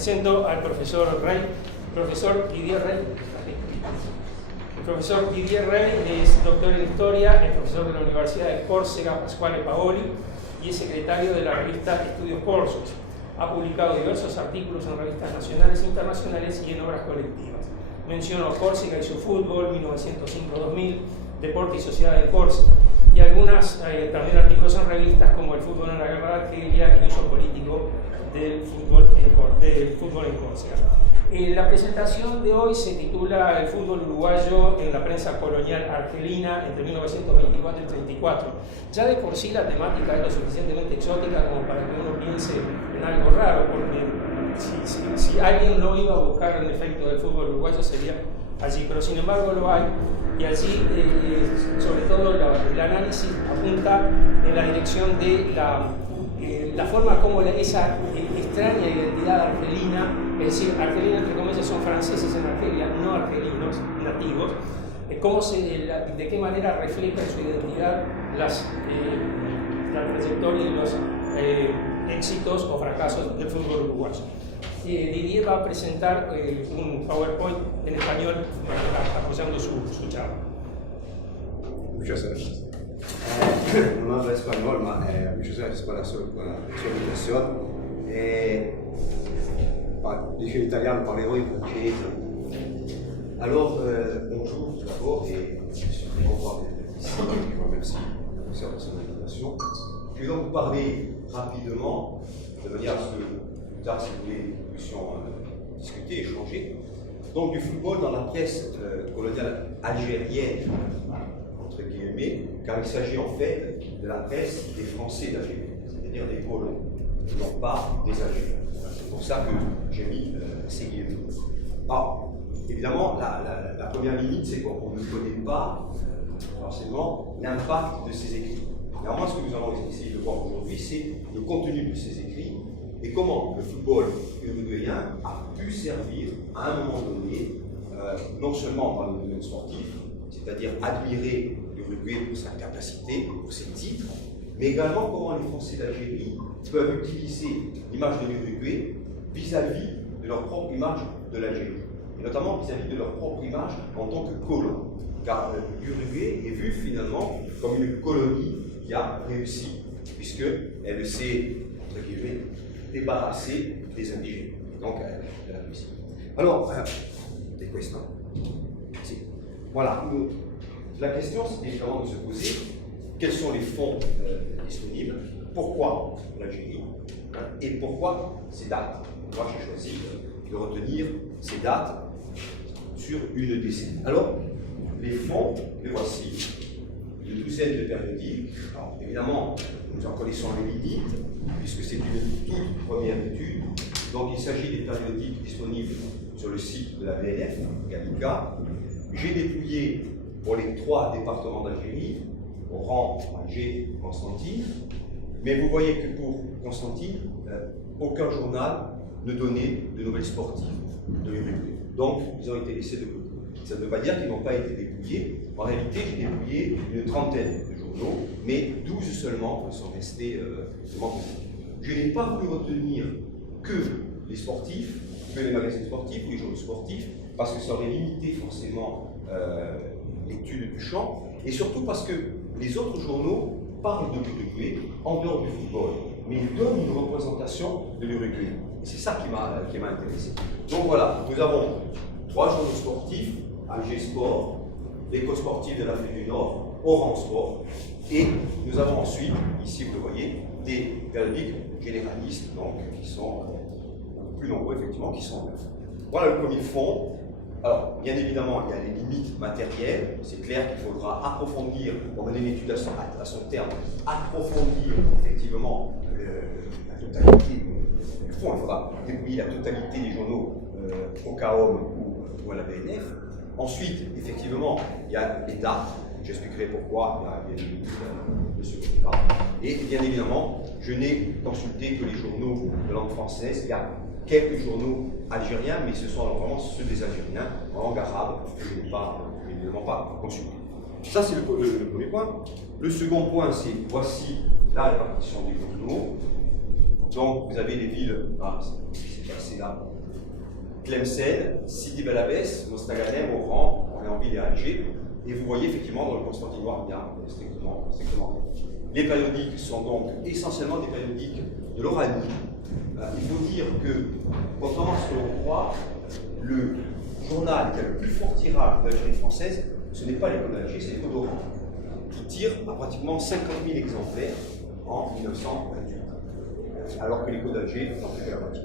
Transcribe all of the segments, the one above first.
presento al profesor Rey, profesor Didier Rey. El profesor Didier Rey es doctor en Historia, es profesor de la Universidad de Córcega, Pasquale Paoli, y es secretario de la revista Estudios Corsos. Ha publicado diversos artículos en revistas nacionales e internacionales y en obras colectivas. Menciono Córcega y su fútbol, 1905-2000, Deporte y Sociedad de Córcega, y algunas también artículos en revistas como El fútbol en la guerra de Argelia y Uso político del fútbol en Córcega. La presentación de hoy se titula El fútbol uruguayo en la prensa colonial argelina entre 1924 y 1934. Ya de por sí la temática es lo suficientemente exótica como para que uno piense en algo raro, porque si alguien no iba a buscar el efecto del fútbol uruguayo sería allí, pero sin embargo lo hay, y allí sobre todo el análisis apunta en la dirección de la forma como esa extraña identidad argelina, es decir, argelina entre comillas son franceses en Argelia, no argelinos nativos, de qué manera refleja en su identidad la trayectoria y los éxitos o fracasos del fútbol uruguayo. Didier va a presentar un PowerPoint en español apoyando su charla. Muchas gracias. No hablo español, pero muchas gracias por su invitación. Dije italiano, parlerò in francese. Alors, bonjour tout d'abord, et je suis très content d'être ici. Je vous remercie, professeur, de son invitation. Je vais donc vous parler rapidement, de manière à ce que plus tard, si vous voulez, nous puissions discuter, échanger. Donc, du football dans la presse coloniale algérienne, entre guillemets, car il s'agit en fait de la presse des Français d'Algérie, c'est-à-dire des colons, non pas des Algériens. C'est pour ça que j'ai mis ces guillemets. Alors, évidemment, la première limite, c'est qu'on ne connaît pas forcément l'impact de ces écrits. Néanmoins, ce que nous allons essayer de voir aujourd'hui, c'est le contenu de ces écrits et comment le football uruguayen a pu servir à un moment donné, non seulement dans le domaine sportif, c'est-à-dire admirer l'Uruguay pour sa capacité, pour ses titres, mais également comment les Français d'Algérie peuvent utiliser l'image de l'Uruguay vis-à-vis de leur propre image de l'Algérie, et notamment vis-à-vis de leur propre image en tant que colon, car l'Uruguay est vu finalement comme une colonie qui a réussi, puisqu'elle s'est, entre guillemets, débarrassée des indigènes. Donc, elle a réussi. Alors, c'est questo. Si. Voilà. La question, c'est évidemment de se poser quels sont les fonds disponibles, pourquoi l'Algérie, et pourquoi ces dates. Moi, j'ai choisi de retenir ces dates sur une décennie. Alors, les fonds, les voici, une douzaine de périodiques. Alors, évidemment, nous en connaissons les limites, puisque c'est une toute première étude. Donc, il s'agit des périodiques disponibles sur le site de la BNF, Gallica. J'ai dépouillé pour les 3 départements d'Algérie, Oran, Alger, Constantine. Mais vous voyez que pour Constantine, aucun journal ne donnait de nouvelles sportives de l'Uruguay. Donc, ils ont été laissés de côté. Ça ne veut pas dire qu'ils n'ont pas été dépouillés. En réalité, j'ai dépouillé une trentaine de journaux, mais 12 seulement sont restés positifs. Je n'ai pas voulu retenir que les sportifs, que les magazines sportifs ou les journaux sportifs, parce que ça aurait limité forcément l'étude du champ, et surtout parce que les autres journaux parlent de l'Uruguay en dehors du football, mais ils donnent une représentation de l'Uruguay. Et c'est ça qui m'a intéressé. Donc voilà, nous avons 3 journaux sportifs, Alger Sport, l'Éco sportif de l'Afrique du Nord, Oran Sport, et nous avons ensuite, ici vous le voyez, des périodiques généralistes, donc, qui sont plus nombreux effectivement, qui sont neufs. Voilà le premier fond. Alors, bien évidemment, il y a les limites matérielles. C'est clair qu'il faudra approfondir, pour mener une étude à son terme, approfondir effectivement la totalité du fond. Il faudra dépouiller la totalité des journaux au CAOM ou à la BNF. Ensuite, effectivement, il y a les dates. J'expliquerai pourquoi il y a des limites de ce côté-là. Et bien évidemment, je n'ai consulté que les journaux de langue française. Il y a quelques journaux algériens, mais ce sont vraiment ceux des Algériens en langue arabe que je n'ai pas, évidemment pas consulté. Ça, c'est le premier point. Le second point, c'est voici la répartition des journaux. Donc, vous avez les villes, c'est passé là, Tlemcen, Sidi Bel Abbès, Mostaganem, Oran, on est en ville et Alger. Et vous voyez effectivement dans le Constantinois, il y a strictement rien. Les périodiques sont donc essentiellement des périodiques de l'Oranie. Il faut dire que, contrairement à ce que l'on croit, le journal qui a le plus fort tirage de l'Algérie française, ce n'est pas l'Écho d'Alger, c'est l'Écho d'Oran, qui tire à pratiquement 50 000 exemplaires en 1928, alors que l'Écho d'Alger n'en fait que la moitié.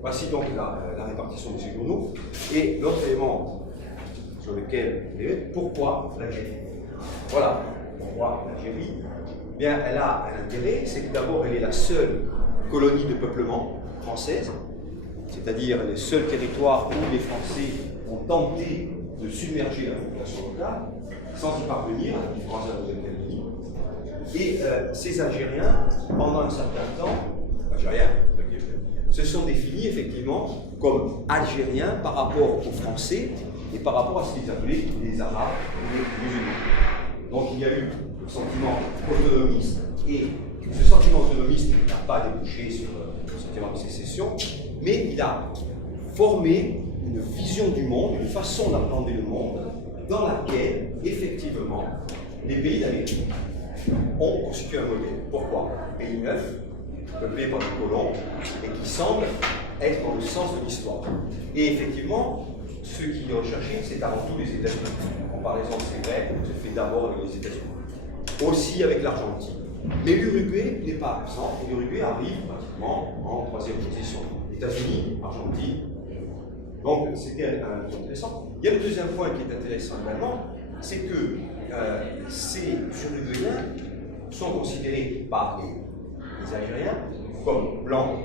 Voici donc la répartition de ces journaux. Et l'autre élément sur lequel, pourquoi l'Algérie? Voilà, pourquoi l'Algérie? Bien, elle a un intérêt, c'est que d'abord elle est la seule colonie de peuplement française, c'est-à-dire le seul territoire où les Français ont tenté de submerger la population locale, sans y parvenir, à la différence de la Nouvelle-Calédonie. Et ces Algériens, pendant un certain temps, Algériens, se sont définis effectivement comme Algériens par rapport aux Français et par rapport à ce qu'ils appelaient les Arabes ou les musulmans. Donc il y a eu le sentiment autonomiste, et ce sentiment autonomiste n'a pas débouché sur le sentiment de sécession, mais il a formé une vision du monde, une façon d'appréhender le monde, dans laquelle, effectivement, les pays d'Amérique ont constitué un modèle. Pourquoi? Pays neuf, peuplé par des colons, et qui semble être dans le sens de l'histoire. Et effectivement, ce qui est recherché, c'est avant tout les États-Unis. En comparaison de ces Grecs, se fait d'abord avec les États-Unis. Aussi avec l'Argentine. Mais l'Uruguay n'est pas absent, et l'Uruguay arrive pratiquement en troisième position. États-Unis, Argentine. Donc c'était intéressant. Il y a le deuxième point qui est intéressant également, c'est que ces Uruguayens sont considérés par les Algériens comme blancs,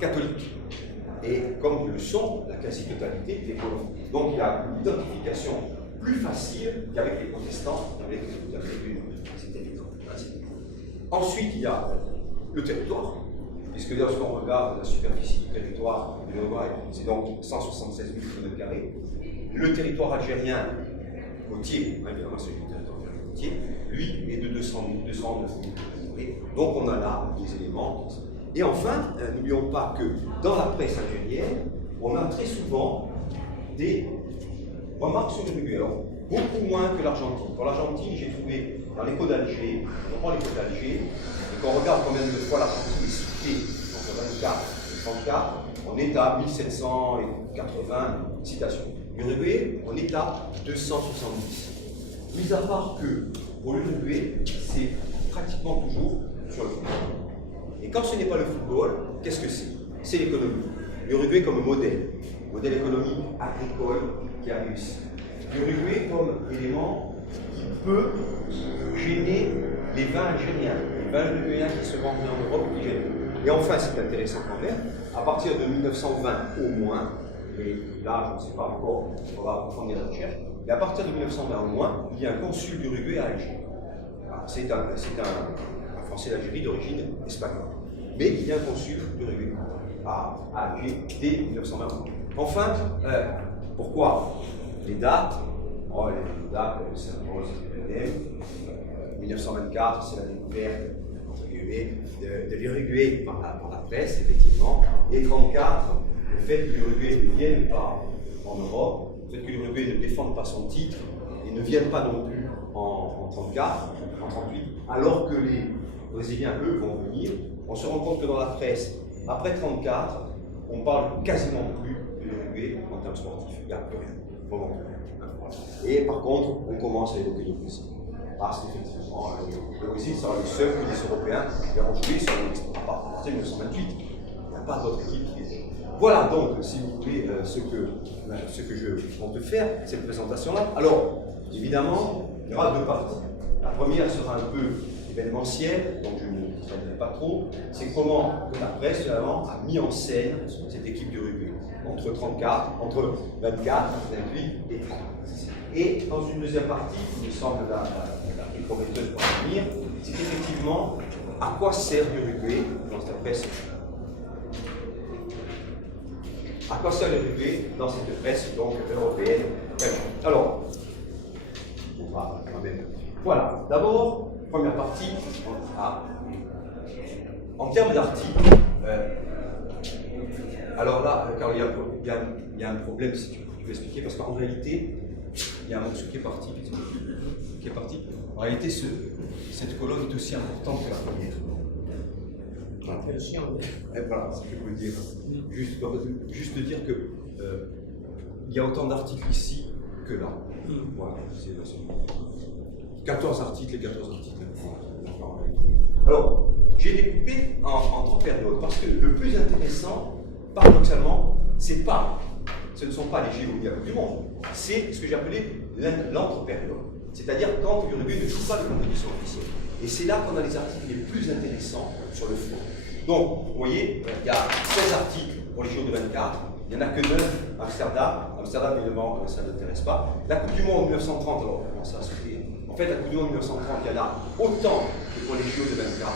catholiques, et comme le sont la quasi-totalité des colons. Donc il y a une identification plus facile qu'avec les protestants, avec les Amériques du Nord. C'est évident. Ensuite, il y a le territoire, puisque lorsqu'on regarde la superficie du territoire de l'Uruguay, c'est donc 176 000 km². Le territoire algérien côtier, évidemment c'est le territoire côtier, lui est de 209 000 km². Donc on a là des éléments. Et enfin, n'oublions pas que dans la presse algérienne, on a très souvent des remarques sur l'Uruguay. Alors, beaucoup moins que l'Argentine. Pour l'Argentine, j'ai trouvé dans l'Écho d'Alger, on prend l'Écho d'Alger, et qu'on regarde combien de fois l'Argentine est citée, entre 24 et 34, on est à 1780 citations. L'Uruguay, on est à 270. Mis à part que, pour l'Uruguay, c'est pratiquement toujours sur le football. Et quand ce n'est pas le football, qu'est-ce que c'est? C'est l'économie. L'Uruguay comme modèle économique agricole qui a réussi. L'Uruguay comme élément qui peut gêner les vins algériens, les vins uruguayens qui se vendent en Europe qui gênent. Et enfin, c'est intéressant quand même, à partir de 1920 au moins, et là je ne sais pas encore, on va approfondir la recherche, mais à partir de 1920 au moins, il y a un consul d'Uruguay à Alger. C'est un Français d'Algérie d'origine espagnole. Mais il y a un consul d'Uruguay à Alger dès 1920. Enfin, pourquoi les dates? Les dates, c'est un rose 1924, c'est la découverte entre guillemets, de l'Uruguay par la presse, effectivement. Et 1934, le fait que l'Uruguay ne vienne pas en Europe, le fait que l'Uruguay ne défende pas son titre et ne vienne pas non plus en 1934, en 1938, alors que les Brésiliens, eux, vont venir. On se rend compte que dans la presse, après 1934, on parle quasiment plus de l'Uruguay en termes sportifs. Il n'y a plus rien. Vraiment plus rien. Et par contre, on commence à évoquer le Brésil. Parce qu'effectivement, le Brésil sera le seul pays européen qui a joué sur à partir de 1928. Il n'y a pas d'autre équipe qui est. Voilà donc, si vous voulez, ce que je compte faire, cette présentation-là. Alors, évidemment, il y aura deux parties. La première sera un peu événementielle, donc je ne dirai pas trop. C'est comment la presse, finalement, a mis en scène cette équipe du rugby entre 24, 28 et 30. Et dans une deuxième partie, qui me semble la plus prometteuse pour l'avenir, c'est effectivement à quoi sert l'Uruguay dans cette presse. À quoi sert l'Uruguay dans cette presse donc européenne? Alors, on va quand même. Voilà, d'abord, première partie, en termes d'articles, Alors là, Carl, il y a un problème, si tu peux expliquer, parce qu'en réalité, il y a un morceau qui est parti. En réalité, cette colonne est aussi importante que la première. Et voilà, c'est ce que je veux dire. Juste dire que il y a autant d'articles ici que là. Voilà, c'est 14 articles et 14 articles. Alors, j'ai découpé en 3 périodes parce que le plus intéressant, paradoxalement, ce ne sont pas les géodiables du monde, c'est ce que j'ai appelé l'entre-période. C'est-à-dire quand l'Uruguay ne joue pas de compétition officielle. Et c'est là qu'on a les articles les plus intéressants sur le fond. Donc, vous voyez, il y a 16 articles pour les Jeux de 24, il n'y en a que 9 à Amsterdam. Amsterdam, évidemment, ça ne m'intéresse pas. La Coupe du Monde 1930, alors, comment ça se fait? En fait, la Coupe du Monde 1930, il y en a autant que pour les Jeux de 24.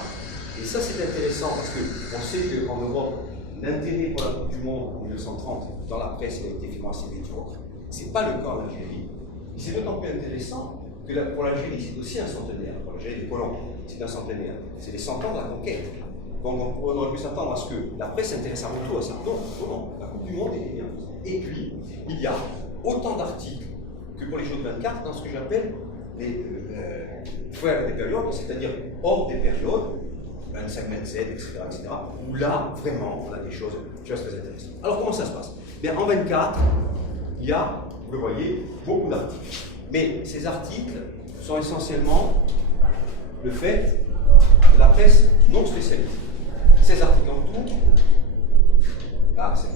Et ça, c'est intéressant parce qu'on sait qu'en Europe, l'intérêt pour la Coupe du Monde en 1930, dans la presse, il a été finalement assez médiocre. Ce n'est pas le cas en Algérie. Et c'est d'autant plus intéressant que pour l'Algérie, c'est aussi un centenaire. Pour l'Algérie des colons, c'est un centenaire. C'est les 100 ans de la conquête. Donc on aurait pu s'attendre à ce que la presse s'intéresse avant tout à ça. Non, la Coupe du Monde est bien. Et puis, il y a autant d'articles que pour les Jeux de 24 dans ce que j'appelle les frères des périodes, c'est-à-dire hors des périodes, 25 mètres Z, etc., où là, vraiment, on a des choses très intéressantes. Alors, comment ça se passe? Bien, en 24, il y a, vous le voyez, beaucoup d'articles. Mais ces articles sont essentiellement le fait de la presse non spécialisée. 16 articles en tout, là, c'est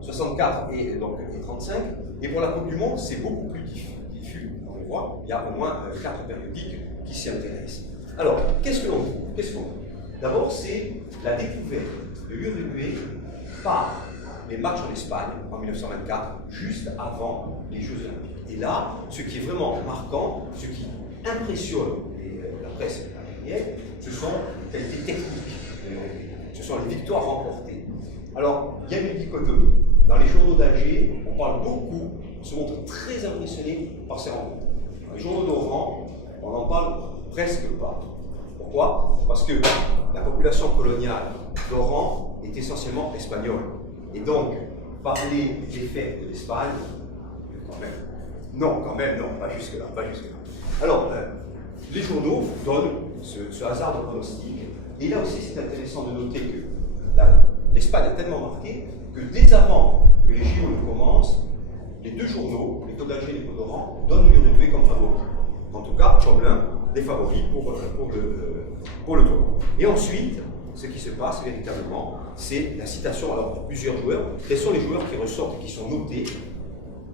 64 et 35, et pour la Coupe du Monde, c'est beaucoup plus diffus. On le voit, il y a au moins 4 périodiques qui s'y intéressent. Alors, qu'est-ce que l'on trouve? D'abord, c'est la découverte de l'Uruguay par les matchs en Espagne en 1924, juste avant les Jeux Olympiques. Et là, ce qui est vraiment marquant, ce qui impressionne la presse algérienne, ce sont les qualités techniques de l'Uruguay. Ce sont les victoires remportées. Alors, il y a une dichotomie. Dans les journaux d'Alger, on parle beaucoup, on se montre très impressionné par ces rencontres. Dans les journaux d'Oran, on n'en parle presque pas. Pourquoi? Parce que la population coloniale d'Oran est essentiellement espagnole. Et donc, parler des faits de l'Espagne, quand même. Non, pas jusque-là. Alors, les journaux vous donnent ce hasard de pronostic. Et là aussi, c'est intéressant de noter que l'Espagne a tellement marqué que dès avant que les JO ne commencent, les deux journaux, les Taux d'Alger et les Taux d'Oran, donnent l'Uruguay comme favori. En tout cas, comme l'un des favoris pour le tournoi. Et ensuite, ce qui se passe véritablement, c'est la citation alors de plusieurs joueurs. Quels sont les joueurs qui ressortent et qui sont notés?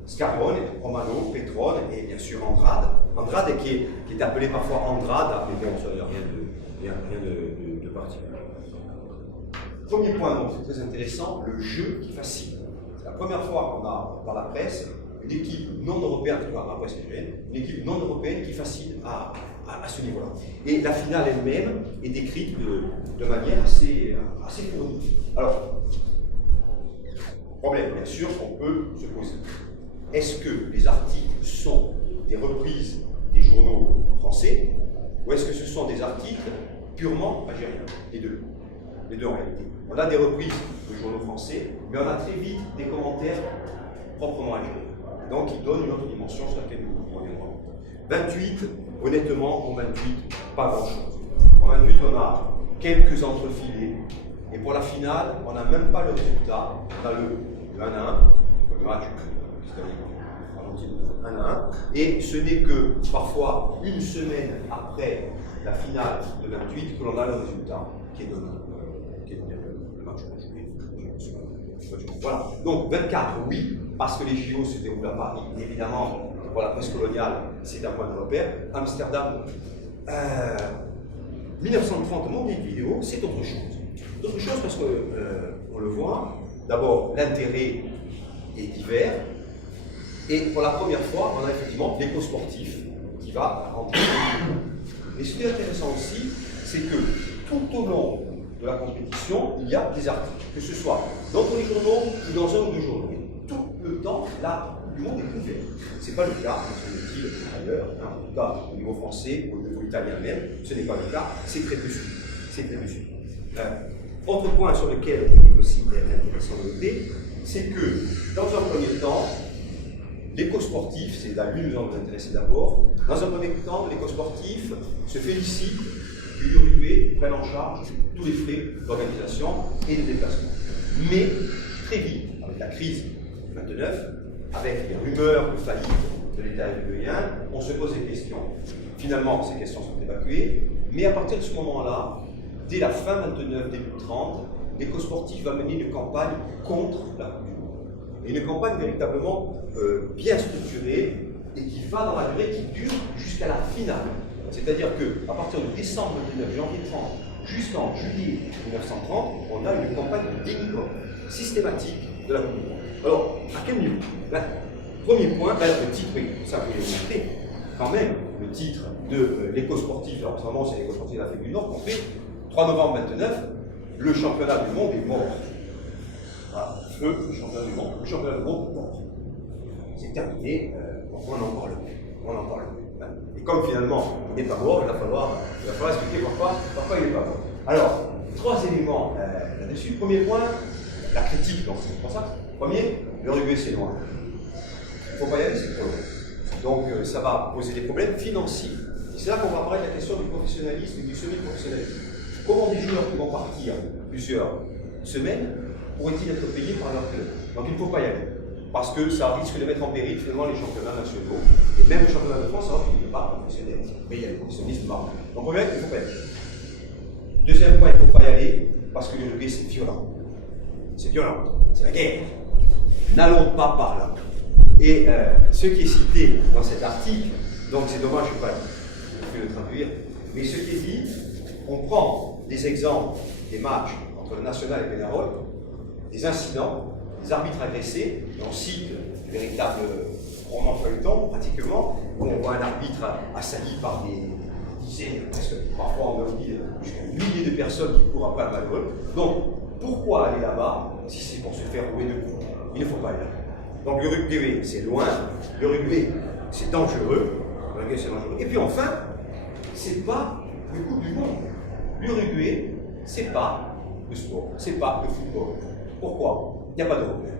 Scarone, Romano, Petrone et bien sûr Andrade. Andrade qui est appelé parfois Andrade, mais bon, ça n'a rien de particulier. Premier point, donc, c'est très intéressant, le jeu qui fascine. C'est la première fois qu'on a dans la presse une équipe non européenne, en tout cas la presse algérienne, une équipe non européenne qui fascine à ce niveau-là. Et la finale elle-même est décrite de manière assez fournie. Alors, problème, bien sûr, qu'on peut se poser. Est-ce que les articles sont des reprises des journaux français ou est-ce que ce sont des articles purement algériens? Les deux en réalité. On a des reprises de journaux français, mais on a très vite des commentaires proprement algériens. Donc, ils donnent une autre dimension sur laquelle nous reviendrons. 28, honnêtement, en 28, pas grand-chose. En 28, on a quelques entrefilés, et pour la finale, on n'a même pas le résultat. On a le 1-1, le match de 1-1, et ce n'est que parfois une semaine après la finale de 28 que l'on a le résultat qui est donné. Le match qu'on a joué. Voilà. Donc 24, oui, parce que les JO se déroulent à Paris. Évidemment, pour la presse coloniale, c'est un point de repère. Amsterdam, 1930, monter une vidéo, c'est autre chose. Autre chose parce qu'on le voit, d'abord, l'intérêt est divers. Et pour la première fois, on a effectivement l'éco-sportif qui va rentrer dans le jeu. Et ce qui est intéressant aussi, c'est que tout au long de la compétition, il y a des articles, que ce soit dans tous les journaux ou dans un ou deux journaux. Tout le temps, là, le monde est ouvert. Ce n'est pas le cas, semble-t-il, ailleurs, en tout cas au niveau français ou au niveau italien même, ce n'est pas le cas, c'est très peu suivi. Autre point sur lequel il est aussi intéressant de noter, c'est que dans un premier temps, l'éco-sportif, c'est là lui nous en intéresser d'abord, dans un premier temps, l'éco-sportif se félicite que l'URUB prenne en charge tous les frais d'organisation et de déplacement. Mais très vite, avec la crise de 29, avec les rumeurs de faillite de l'État uruguayen, on se pose des questions. Finalement, ces questions sont évacuées, mais à partir de ce moment-là, dès la fin 29, début 30, l'éco-sportif va mener une campagne contre la Coupe du Monde. Et une campagne véritablement bien structurée et qui va dans la durée, qui dure jusqu'à la finale. C'est-à-dire qu'à partir de décembre 29, janvier 30, jusqu'en juillet 1930, on a une campagne de dénigrement systématique de la Coupe du Monde. Alors, à quel niveau? Premier point, le titre, oui, ça vous l'avez montré, quand même, le titre de l'éco-sportif, alors en ce moment c'est l'éco-sportif de l'Afrique du Nord, qu'on fait 3 novembre 29, le championnat du monde est mort. Voilà, le championnat du monde est mort. C'est terminé, on en parle plus. On en parle plus. Et comme finalement il n'est pas mort, il va falloir expliquer pourquoi il n'est pas mort. Alors, 3 éléments là-dessus. Premier point, la critique, donc c'est pour ça. Premier, l'Uruguay c'est loin. Il ne faut pas y aller, c'est trop loin. Donc ça va poser des problèmes financiers. Et c'est là qu'on va parler de la question du professionnalisme et du semi-professionnalisme. Comment des joueurs qui vont partir plusieurs semaines pourraient-ils être payés par leur club? Donc il ne faut pas y aller. Parce que ça risque de mettre en péril finalement les championnats nationaux. Et même le championnat de France, alors qu'il n'est pas professionnel. Mais il y a le professionnalisme marrant. Donc première, il ne faut pas y aller. Deuxième point, il ne faut pas y aller parce que l'Uruguay c'est violent. C'est violent. C'est la guerre. N'allons pas par là. Et ce qui est cité dans cet article, donc c'est dommage, je ne vais pas le traduire, mais ce qui est dit, on prend des exemples des matchs entre le National et Peñarol, des incidents, des arbitres agressés, et on cite le véritable roman feuilleton, pratiquement, où on voit un arbitre assailli par des dizaines, presque parfois on dit jusqu'à milliers de personnes qui courent après un malheureux. Donc, pourquoi aller là-bas si c'est pour se faire rouer de coups? Il ne faut pas aller là. Donc l'Uruguay, c'est loin, l'Uruguay, c'est dangereux, et puis enfin, c'est pas le Coupe du Monde. L'Uruguay, c'est pas le sport, c'est pas le football. Pourquoi? Il n'y a pas d'Européens.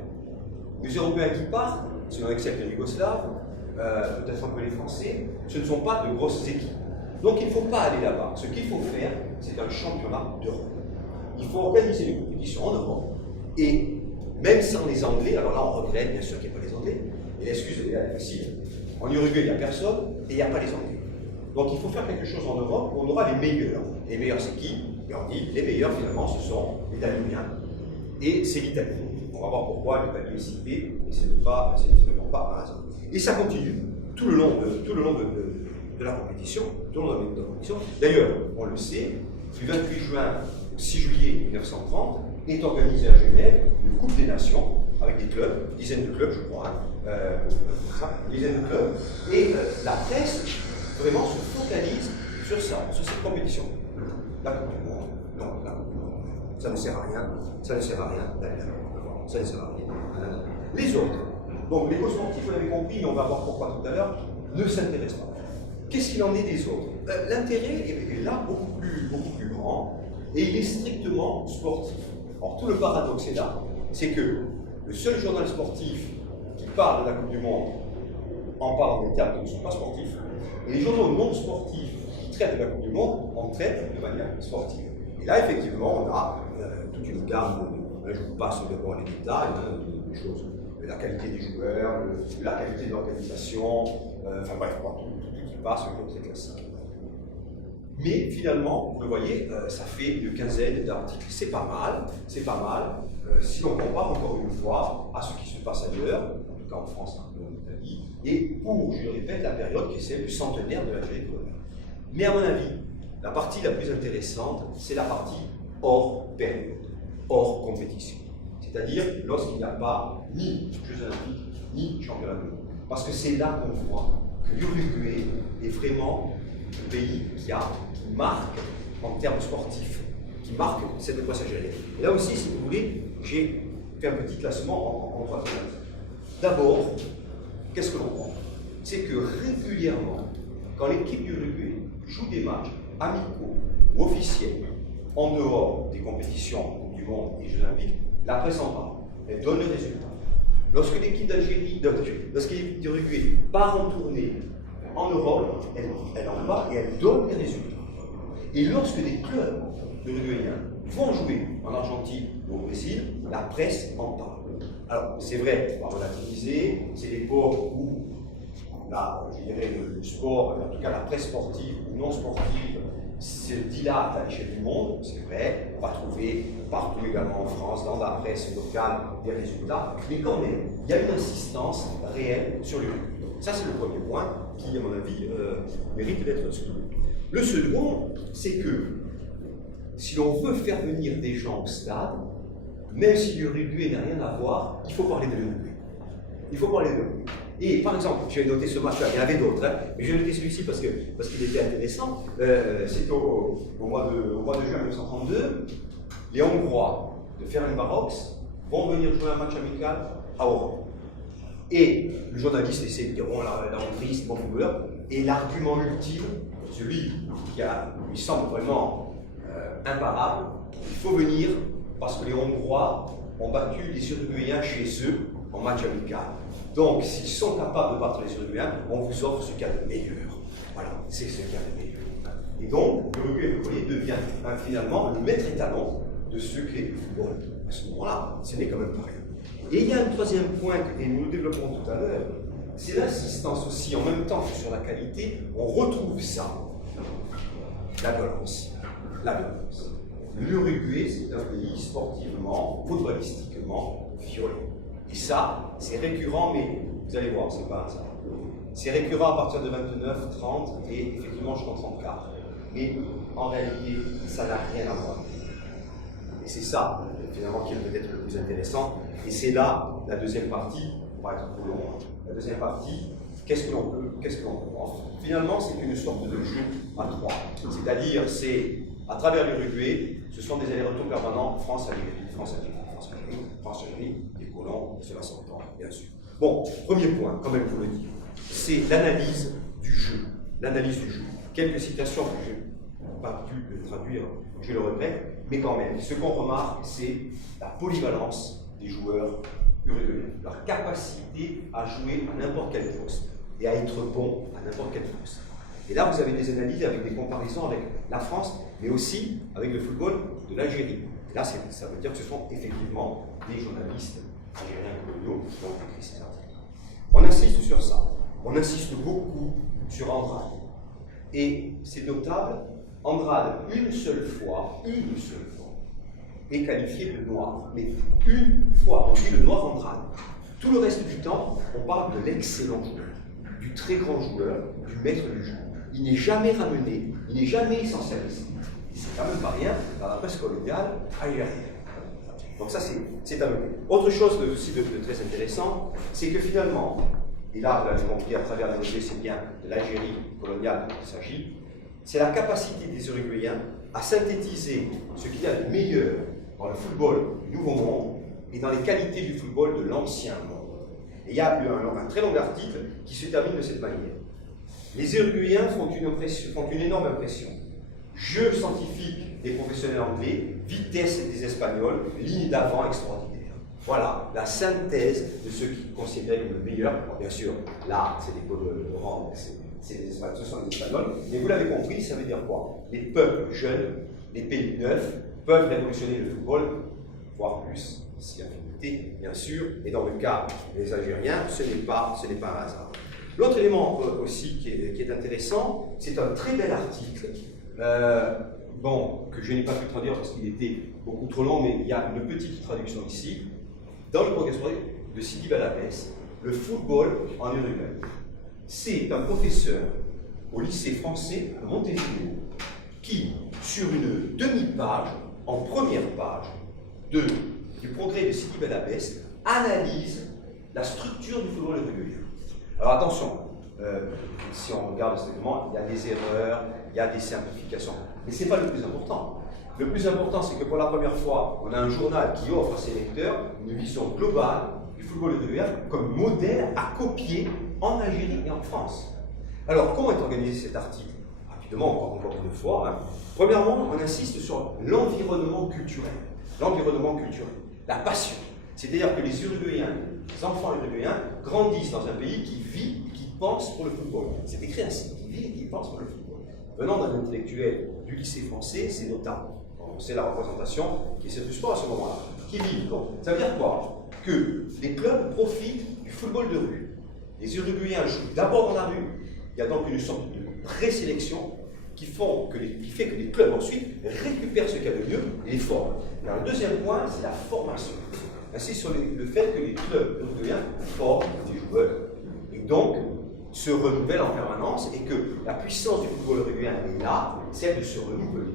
Les Européens qui partent, si on accepte les Yougoslaves, peut-être un peu les Français, ce ne sont pas de grosses équipes. Donc il ne faut pas aller là-bas. Ce qu'il faut faire, c'est un championnat d'Europe. Il faut organiser des compétitions en Europe, et même sans les Anglais, alors là on regrette bien sûr qu'il n'y ait pas les Anglais, et l'excuse est facile. En Uruguay, il n'y a personne et il n'y a pas les Anglais. Donc il faut faire quelque chose en Europe où on aura les meilleurs. Les meilleurs, c'est qui? Et on dit, les meilleurs finalement, ce sont les Italiens. Et c'est l'Italie. On va voir pourquoi l'Italie est citée, et c'est vraiment pas un hasard. Et ça continue tout le long de la compétition, D'ailleurs, on le sait, du 28 juin au 6 juillet 1930, est organisée à Genève une Coupe des Nations avec des clubs, une dizaine de clubs je crois, une dizaine de clubs, et la presse vraiment se focalise sur ça, sur cette compétition. La Coupe du Monde, non, la Coupe du Monde, ça ne sert à rien, ça ne sert à rien d'aller là-bas, ça ne sert à rien. Les autres, donc les co-sportifs, vous l'avez compris, mais on va voir pourquoi tout à l'heure, ne s'intéressent pas. Qu'est-ce qu'il en est des autres? L'intérêt est là beaucoup plus grand, et il est strictement sportif. Alors tout le paradoxe est là, c'est que le seul journal sportif qui parle de la Coupe du Monde en parle des termes qui ne sont pas sportifs, et les journaux non sportifs qui traitent de la Coupe du Monde en traitent de manière sportive. Et là, effectivement, on a toute une gamme, je vous passe d'abord les détails, des choses, la qualité des joueurs, la qualité de l'organisation, enfin bref, tout qui passe, une chose très classique. Mais finalement, vous le voyez, ça fait une quinzaine d'articles. C'est pas mal, si on compare encore une fois à ce qui se passe ailleurs, en tout cas en France, en Italie, et pour, je le répète, la période qui est celle du centenaire de l'Algérie coloniale. Mais à mon avis, la partie la plus intéressante, c'est la partie hors période, hors compétition. C'est-à-dire lorsqu'il n'y a pas ni Jeux Olympiques, ni Championnat du monde. Parce que c'est là qu'on voit que l'Uruguay est vraiment un pays qui marque en termes sportifs, qui marque cette époque algérienne. Et là aussi, si vous voulez, j'ai fait un petit classement en 3 thématiques. D'abord, qu'est-ce que l'on prend? C'est que régulièrement, quand l'équipe d'Uruguay joue des matchs amicaux ou officiels en dehors des compétitions du monde et Jeux Olympiques, la presse en parle. Elle donne le résultat. Lorsque l'équipe d'Algérie, lorsque l'équipe d'Uruguay part en tournée en Europe, elle en parle et elle donne les résultats. Et lorsque des clubs uruguayens vont jouer en Argentine ou au Brésil, la presse en parle. Alors, c'est vrai, on va relativiser, c'est l'époque où je dirais, le sport, en tout cas la presse sportive ou non sportive, se dilate à l'échelle du monde, c'est vrai, on va trouver partout également en France, dans la presse locale, des résultats, mais quand même, il y a une insistance réelle sur le rugby. Ça, c'est le premier point qui, à mon avis, mérite d'être souligné. Le second, c'est que si l'on veut faire venir des gens au stade, même si le rugby n'a rien à voir, il faut parler de rugby. Il faut parler de rugby. Et par exemple, j'ai noté ce match-là, il y en avait d'autres, hein, mais j'ai noté celui-ci parce qu'il était intéressant. C'est au mois de juin 1932, les Hongrois de Ferencváros vont venir jouer un match amical à Oran. Et le journaliste essaie de dire, bon, la Hongrie, c'est bon footballeur, et l'argument ultime, celui qui lui semble vraiment imparable, il faut venir parce que les Hongrois ont battu les Uruguayens chez eux en match amical. Donc, s'ils sont capables de battre les Uruguayens, on vous offre ce qu'il y a de meilleur. Voilà, c'est ce qu'il y a de meilleur. Et donc, l'Uruguay, vous voyez, devient finalement le maître étalon de ce qu'est le football. À ce moment-là, ce n'est quand même pas rien. Et il y a un troisième point, et nous le développerons tout à l'heure, c'est l'assistance aussi, en même temps que sur la qualité, on retrouve ça. La violence. La violence. L'Uruguay, c'est un pays sportivement, footballistiquement violent. Et ça, c'est récurrent, mais vous allez voir, c'est pas un hasard. C'est récurrent à partir de 29, 30 et effectivement jusqu'en 34. Mais en réalité, ça n'a rien à voir. Et c'est ça, finalement, qui est peut-être le plus intéressant. Et c'est là la deuxième partie, on va être trop long. La deuxième partie, qu'est-ce que l'on peut voir? Finalement, c'est une sorte de jeu à trois. C'est-à-dire, c'est à travers l'Uruguay, ce sont des allers-retours permanents France-Algérie, France-Algérie, France-Algérie, France-Algérie, des colons, cela s'entend, bien sûr. Bon, premier point, quand même, pour le dire, c'est l'analyse du jeu. L'analyse du jeu. Quelques citations que je n'ai pas pu traduire, je le regrette, mais quand même, ce qu'on remarque, c'est la polyvalence des joueurs uruguayens, leur capacité à jouer à n'importe quel poste et à être bon à n'importe quel poste. Et là, vous avez des analyses avec des comparaisons avec la France, mais aussi avec le football de l'Algérie. Et là, ça veut dire que ce sont effectivement des journalistes algériens coloniaux qui ont écrit ces articles. On insiste sur ça. On insiste beaucoup sur Andrade. Et c'est notable, Andrade, une seule fois, est qualifié de noir. Mais une fois, on dit le noir Andrade. Tout le reste du temps, on parle de l'excellent joueur, du très grand joueur, du maître du jeu. Il n'est jamais ramené, il n'est jamais essentialisé. C'est quand même pas rien dans la presse coloniale algérienne. Donc ça, c'est à noter. Autre chose aussi de très intéressant, c'est que finalement, et là, vous l'avez compris à travers la nouvelle, c'est bien de l'Algérie coloniale qu'il s'agit, c'est la capacité des Uruguayens à synthétiser ce qu'il y a de meilleur dans le football du Nouveau Monde et dans les qualités du football de l'Ancien Monde. Et il y a un très long article qui se termine de cette manière. Les Uruguayens font une énorme impression. Jeu scientifique des professionnels anglais, vitesse des Espagnols, ligne d'avant extraordinaire. Voilà la synthèse de ceux qui considèrent comme le meilleur. Alors, bien sûr, là, c'est les Gaulois de Laurent, c'est les Espagnols, ce sont les Espagnols. Mais vous l'avez compris, ça veut dire quoi? Les peuples jeunes, les pays neufs, peuvent révolutionner le football, voire plus, si affinité, bien sûr. Et dans le cas des Algériens, ce n'est pas un hasard. L'autre élément aussi qui est intéressant, c'est un très bel article, que je n'ai pas pu traduire parce qu'il était beaucoup trop long, mais il y a une petite traduction ici, dans le progrès sportif de Sidi Belabès, le football en Uruguay. C'est un professeur au lycée français de Montevideo qui, sur une demi-page, en première page du progrès de Sidi Belabès, analyse la structure du football uruguayen. Alors attention, si on regarde strictement, il y a des erreurs, il y a des simplifications. Mais ce n'est pas le plus important. Le plus important, c'est que pour la première fois, on a un journal qui offre à ses lecteurs une vision globale du football uruguayen comme modèle à copier en Algérie et en France. Alors, comment est organisé cet article? Justement, encore une fois, hein. Premièrement, on insiste sur l'environnement culturel. L'environnement culturel, la passion. C'est-à-dire que les Uruguayens, les enfants uruguayens, grandissent dans un pays qui vit, qui pense pour le football. C'est écrit ainsi, qui vit et qui pense pour le football. Venant d'un intellectuel du lycée français, c'est notable. C'est la représentation qui est celle du sport à ce moment-là. Qui vit. Donc, ça veut dire quoi? Que les clubs profitent du football de rue. Les Uruguayens jouent d'abord dans la rue. Il y a donc une sorte de présélection qui fait que les clubs ensuite récupèrent ce qu'il y a de mieux et les forment. Alors, le deuxième point, c'est la formation. Ainsi sur le fait que les clubs uruguayens forment des joueurs et donc se renouvellent en permanence et que la puissance du football uruguayen est là, celle de se renouveler.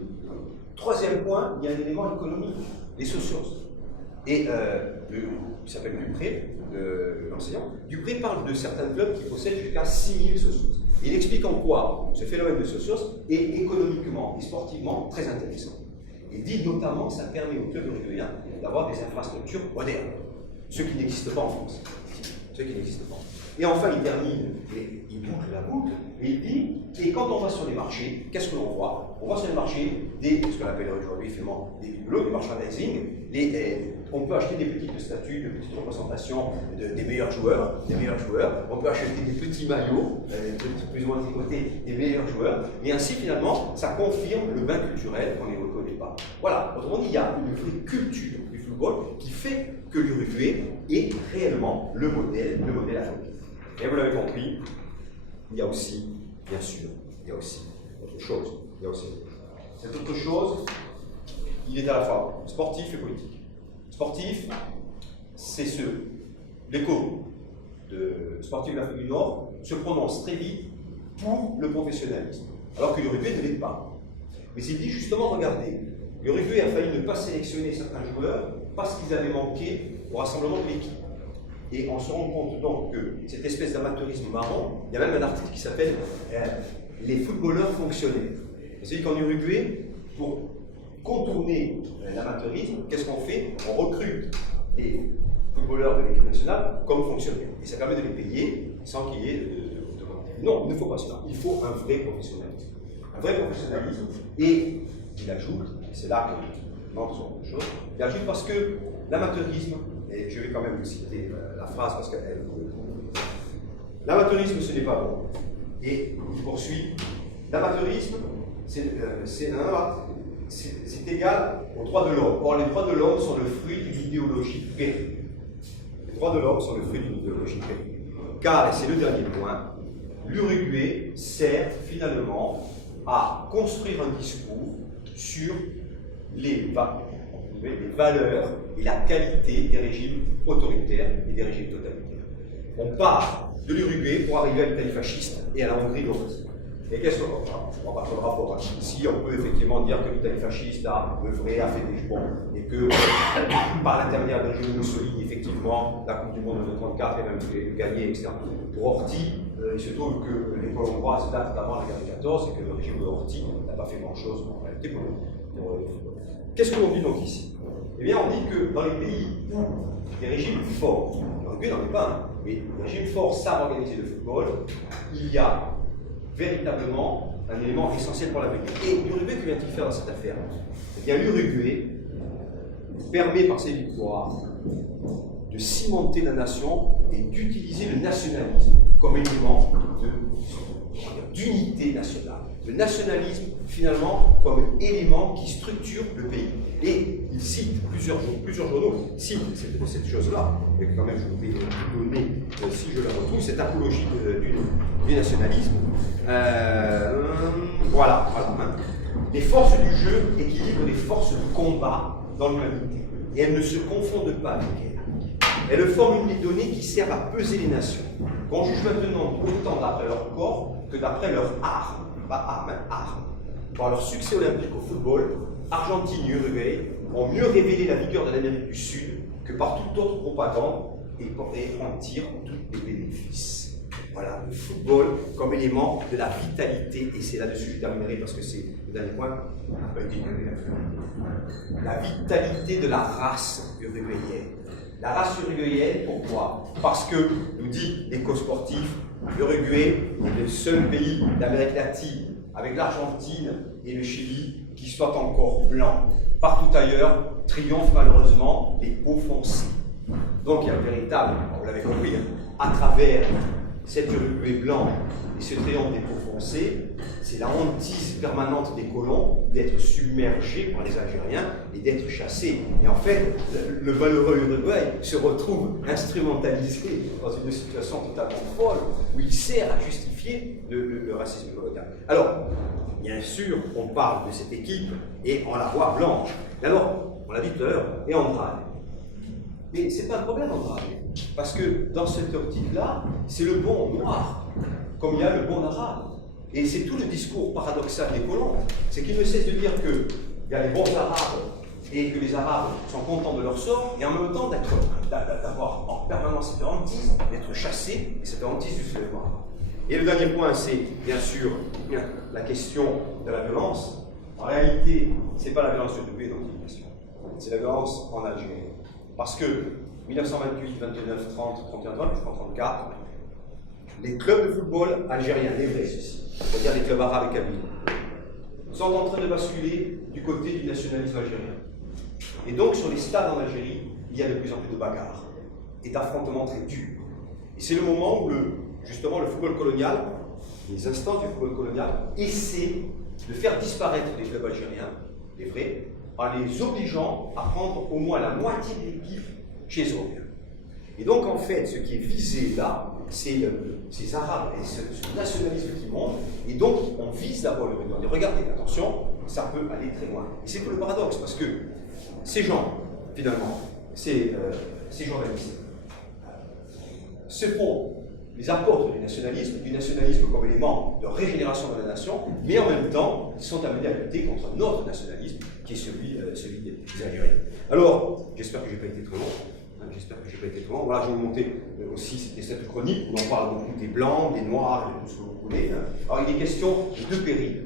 Troisième point, il y a un élément économique, les socios. Et il s'appelle Dupré, l'enseignant. Dupré parle de certains clubs qui possèdent jusqu'à 6000 socios. Il explique en quoi ce phénomène de socios est économiquement et sportivement très intéressant. Il dit notamment que ça permet aux clubs uruguayens d'avoir des infrastructures modernes, ce qui n'existe pas en France. Ce qui n'existe pas. Et enfin, il termine, et il boucle la boucle, et il dit, et quand on va sur les marchés, qu'est-ce que l'on voit? On voit sur les marchés ce qu'on appelle aujourd'hui finalement des bibelots, du merchandising. On peut acheter des petites statues, de petites représentations des meilleurs joueurs, On peut acheter des petits maillots, plus ou moins tricotés, des meilleurs joueurs. Et ainsi, finalement, ça confirme le bain culturel qu'on évoquait au départ. Voilà, autrement dit, il y a une vraie culture du football qui fait que l'Uruguay est réellement le modèle à faire. Et vous l'avez compris, il y a aussi, bien sûr, autre chose. Cette autre chose, il est à la fois sportif et politique. Sportif, c'est l'écho de sportif de l'Afrique du Nord se prononce très vite pour le professionnalisme, alors que l'Uruguay ne l'est pas. Mais il dit justement, regardez, l'Uruguay a failli ne pas sélectionner certains joueurs parce qu'ils avaient manqué au rassemblement de l'équipe. Et on se rend compte donc que cette espèce d'amateurisme marrant, il y a même un article qui s'appelle les footballeurs fonctionnaires. C'est-à-dire qu'en Uruguay, pour contourner l'amateurisme, qu'est-ce qu'on fait? On recrute les footballeurs de l'équipe nationale comme fonctionnaires. Et ça permet de les payer sans qu'il y ait de... Non, il ne faut pas cela. Il faut un vrai professionnalisme. Un vrai professionnalisme. Et il ajoute, et c'est là que non, ce sont deux choses, il ajoute parce que l'amateurisme, et je vais quand même vous citer la phrase parce qu'elle... L'amateurisme, ce n'est pas bon. Et il poursuit, l'amateurisme, c'est égal aux droits de l'homme. Or, les droits de l'homme sont le fruit d'une idéologie pérenne. Les droits de l'homme sont le fruit d'une idéologie pérenne. Car, et c'est le dernier point, l'Uruguay sert finalement à construire un discours sur les valeurs et la qualité des régimes autoritaires et des régimes totalitaires. On part de l'Uruguay pour arriver à l'Italie fasciste et à la Hongrie d'Orsi. Et qu'est-ce qu'on va? On va pas faire le rapport. Hein. Si on peut effectivement dire que l'Italie fasciste a œuvré, a fait des bons, et que par l'intermédiaire de régime Mussolini, effectivement, la Coupe du Monde de 1934 est même gagnée, etc. Pour Horthy, il se trouve que l'école hongroise date d'avant la guerre de 14 et que le régime de Horthy n'a pas fait grand-chose en réalité pour le football. Qu'est-ce que l'on dit donc ici? Eh bien, on dit que dans les pays où des régimes forts, l'Uruguay n'en est pas un, mais les régimes forts savent organiser le football, il y a véritablement un élément essentiel pour l'avenir. Et l'Uruguay, que vient-il faire dans cette affaire? Eh bien, l'Uruguay permet par ses victoires de cimenter la nation et d'utiliser le nationalisme comme élément d'unité nationale. Le nationalisme, finalement, comme élément qui structure le pays. Et il cite plusieurs journaux, citent cette chose-là, et quand même je vous vais donner, si je la retrouve, cette apologie du nationalisme. Voilà. Les forces du jeu équilibrent les forces de combat dans l'humanité, et elles ne se confondent pas avec elles. Elles forment une donnée qui servent à peser les nations, qu'on juge maintenant autant d'après leur corps que d'après leur arme. Pas armes, armes. Par leur succès olympique au football, Argentine et Uruguay ont mieux révélé la vigueur de l'Amérique du Sud que par toute autre propagande et en tirent tous les bénéfices. Voilà, le football comme élément de la vitalité, et c'est là-dessus que je terminerai parce que c'est le dernier point, la vitalité de la race uruguayenne. La race uruguayenne, pourquoi? Parce que, nous dit l'éco-sportif, l'Uruguay est le seul pays d'Amérique latine avec l'Argentine et le Chili qui soient encore blancs. Partout ailleurs, triomphent malheureusement les peaux foncées. Donc il y a un véritable, vous l'avez compris, à travers cette Uruguay blanc et ce triomphe des peaux foncées, c'est la hantise permanente des colons d'être submergés par les Algériens et d'être chassés. Et en fait, le valeureux Uruguay se retrouve instrumentalisé dans une situation totalement folle où il sert à justifier le racisme colonial. Alors, bien sûr, on parle de cette équipe et on la voit blanche. Et alors, on l'a dit tout à l'heure, et Andrade. Mais ce n'est pas un problème, Andrade, parce que dans cette optique-là, c'est le bon noir, comme il y a le bon arabe. Et c'est tout le discours paradoxal des colons, c'est qu'ils ne cessent de dire qu'il y a les bons arabes et que les arabes sont contents de leur sort, et en même temps d'avoir en permanence cette hantise, d'être chassés, et cette hantise du soulèvement arabe. Et le dernier point, c'est bien sûr la question de la violence. En réalité, ce n'est pas la violence de Uruguay dont il est question, c'est la violence en Algérie. Parce que 1928, 29, 30, 31, 30, jusqu'en 34, les clubs de football algériens, les vrais ceci, c'est-à-dire les clubs arabes et kabyles, sont en train de basculer du côté du nationalisme algérien. Et donc sur les stades en Algérie, il y a de plus en plus de bagarres et d'affrontements très durs. Et c'est le moment où justement le football colonial, les instances du football colonial, essaient de faire disparaître les clubs algériens, les vrais, en les obligeant à prendre au moins la moitié de l'équipe chez eux. Et donc en fait, ce qui est visé là, c'est ces Arabes et ce nationalisme qui monte, et donc on vise d'abord le Uruguay. On dit regardez, attention, ça peut aller très loin. Et c'est tout le paradoxe, parce que ces gens, finalement, ces journalistes, se font les apôtres du nationalisme comme élément de régénération de la nation, mais en même temps, ils sont amenés à lutter contre un autre nationalisme, qui est celui des Algériens. Alors, j'espère que je n'ai pas été trop long. Voilà, je vais vous montrer aussi cette chronique où l'on parle beaucoup des blancs, des noirs, et de tout ce que vous voulez. Alors, il est question de deux périls.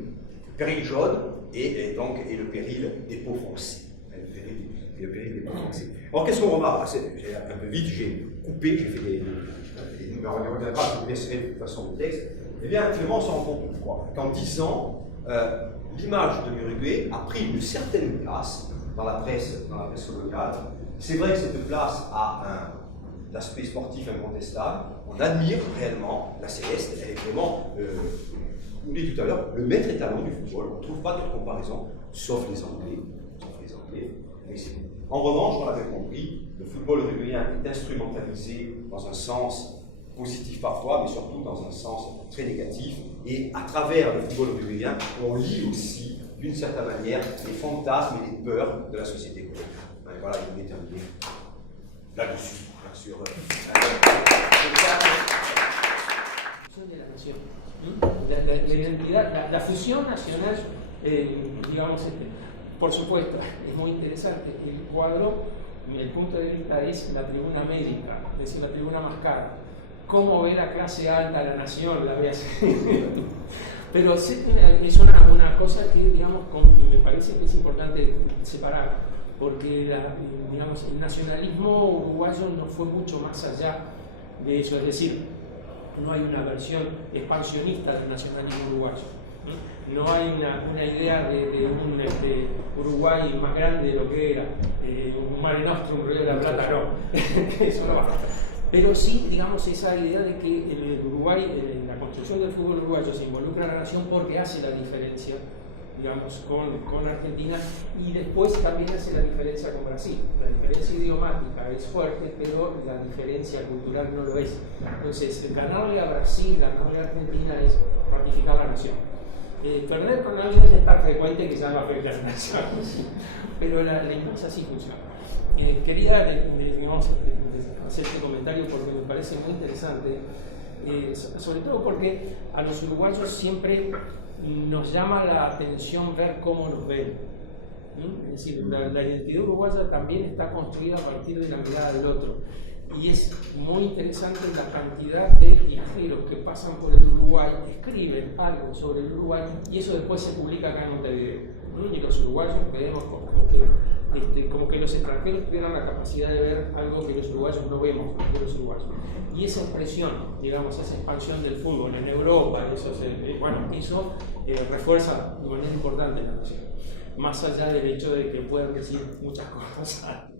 Le péril jaune et le péril des peaux foncées. Le péril des peaux foncées. Alors, qu'est-ce qu'on remarque? J'ai un peu vite, j'ai coupé, j'ai fait des numéros, on reviendra, je vous laisserai de toute façon le texte. Eh bien, Clément s'en rend compte de quoi? Qu'en 10 ans, l'image de l'Uruguay a pris une certaine place dans la presse coloniale. C'est vrai que cette place a un aspect sportif incontestable. On admire réellement la Céleste, elle est vraiment, vous l'avez dit tout à l'heure, le maître étalon du football. On ne trouve pas de comparaison, sauf les Anglais. Mais en revanche, on l'avait compris, le football uruguayen est instrumentalisé dans un sens positif parfois, mais surtout dans un sens très négatif. Et à travers le football uruguayen, on lit aussi, d'une certaine manière, les fantasmes et les peurs de la société coloniale. Et voilà, il est terminé là-dessus, bien sûr. La identidad, la fusión nacional, digamos, por supuesto, es muy interesante. El cuadro, mi punto de vista, es la tribuna médica, es decir, la tribuna más cara. ¿Cómo ve la clase alta, la nación? La ve así. Pero es una cosa que, digamos, me parece que es importante separar, porque digamos, el nacionalismo uruguayo no fue mucho más allá de eso, es decir, no hay una versión expansionista del nacionalismo uruguayo. No hay una idea de un Uruguay más grande de lo que era, un Mare Nostrum, un Río de la Plata, no. Eso no va. Pero sí, digamos, esa idea de que el Uruguay, la construcción del fútbol uruguayo se involucra a la nación porque hace la diferencia, digamos, con Argentina, y después también hace la diferencia con Brasil. La diferencia idiomática es fuerte, pero la diferencia cultural no lo es. Entonces, ganarle a Brasil, ganarle a Argentina es ratificar la nación. Perder con alguien es tan frecuente que ya no afecta a la nación, pero la inmensa sí funciona. Quería, digamos, hacer este comentario porque me parece muy interesante, sobre todo porque a los uruguayos siempre nos llama la atención ver cómo nos ven. Es decir, la identidad uruguaya también está construida a partir de la mirada del otro. Y es muy interesante la cantidad de viajeros que pasan por el Uruguay, escriben algo sobre el Uruguay y eso después se publica acá en Montevideo. Y los uruguayos vemos como que como que los extranjeros tuvieran la capacidad de ver algo que los uruguayos no vemos, los uruguayos. Y esa expresión, digamos, esa expansión del fútbol en Europa, eso refuerza de manera importante la nación. Más allá del hecho de que puedan decir muchas cosas